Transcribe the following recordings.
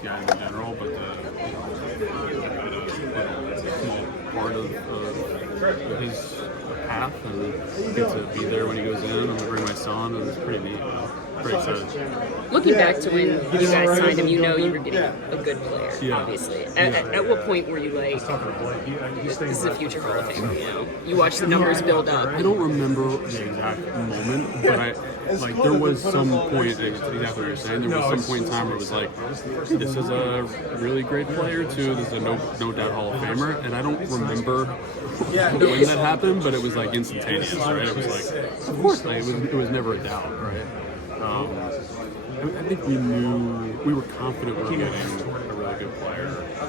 these guys in general, but part of his path and get to be there when he goes in and bring my son, and it's pretty neat. Pretty excited. Looking back to when you guys signed him, you know you were getting a good player, obviously. At what point were you like, this is a future Hall of Famer, you know? You watch the numbers build up. I don't remember the exact moment, but there was some point, exactly what you're saying, there was some point in time where it was like, this is a really great player too, this is a no doubt Hall of Famer, and I don't remember when that happened, but it was like instantaneous, right? It was like, of course, like, it was never a doubt, right? I think we were confident we were getting a really good player. I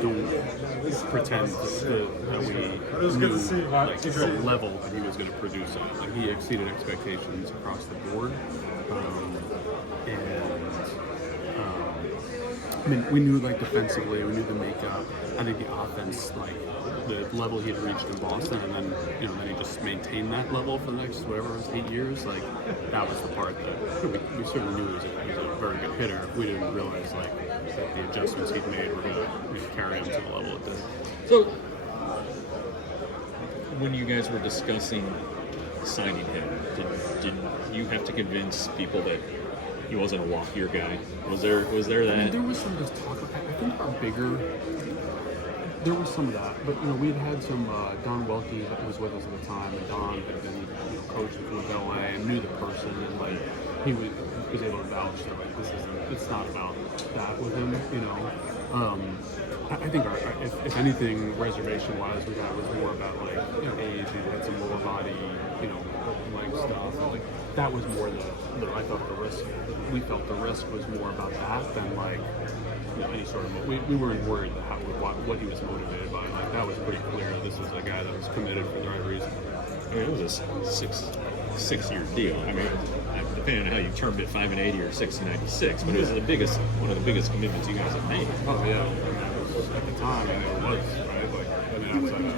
don't pretend that we knew like, the level that he was going to produce at. Like, he exceeded expectations across the board. I mean, we knew like defensively, we knew the makeup. I think the offense, like the level he had reached in Boston, and then then he just maintained that level for the next whatever it was 8 years. Like that was the part that we certainly knew he was a very good hitter. We didn't realize like that the adjustments he'd made were going to carry him to the level it did. So, when you guys were discussing signing him, did you have to convince people that he wasn't a walk-year guy? Was there that? I mean, there was some just talk. I think our bigger. There was some of that, but we had some Don Welke that was with us at the time, and Don had been coaching for LA and knew the person, and like he was able to vouch that like it's not about that with him, I think if anything, reservation-wise, we had was more about like age. He had some lower body, leg stuff, and like that was more I thought the risk. We felt the risk was more about that than like any sort of. We weren't worried about what he was motivated by. Like that was pretty clear. This is a guy that was committed for the right reason. I mean, it was a six-year deal. I mean, depending on how you termed it, 5 and 80 or 6 and 96, but it was one of the biggest commitments you guys have made. Oh yeah, at the time, it was right. Like outside of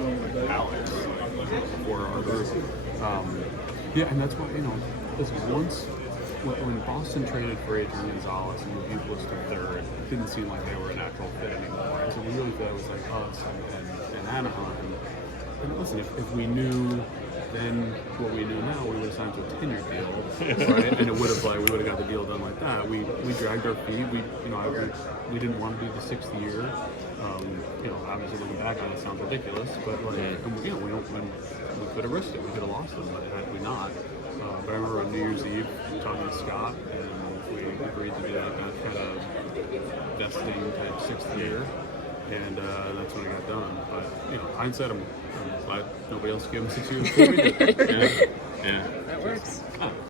Alex, before our group. And that's why once when Boston traded for Adrian Gonzalez and moved Euclid to third, it didn't seem like they were a natural fit anymore. And so we really thought it was like us and Anaheim. And listen, if we knew then what we know now, we would have signed to a 10-year deal, right? And we would have got the deal done like that. We dragged our feet. We didn't want to do the 6th year. Obviously looking back on it, sounds ridiculous, but like we could have risked it. We could have lost them, but had we not. But I remember on New Year's Eve talking to Scott, and we agreed to do that kind of vesting type 6th year. And that's when it got done. But hindsight, I'm glad nobody else gave him 6 years before we did. Yeah. That works.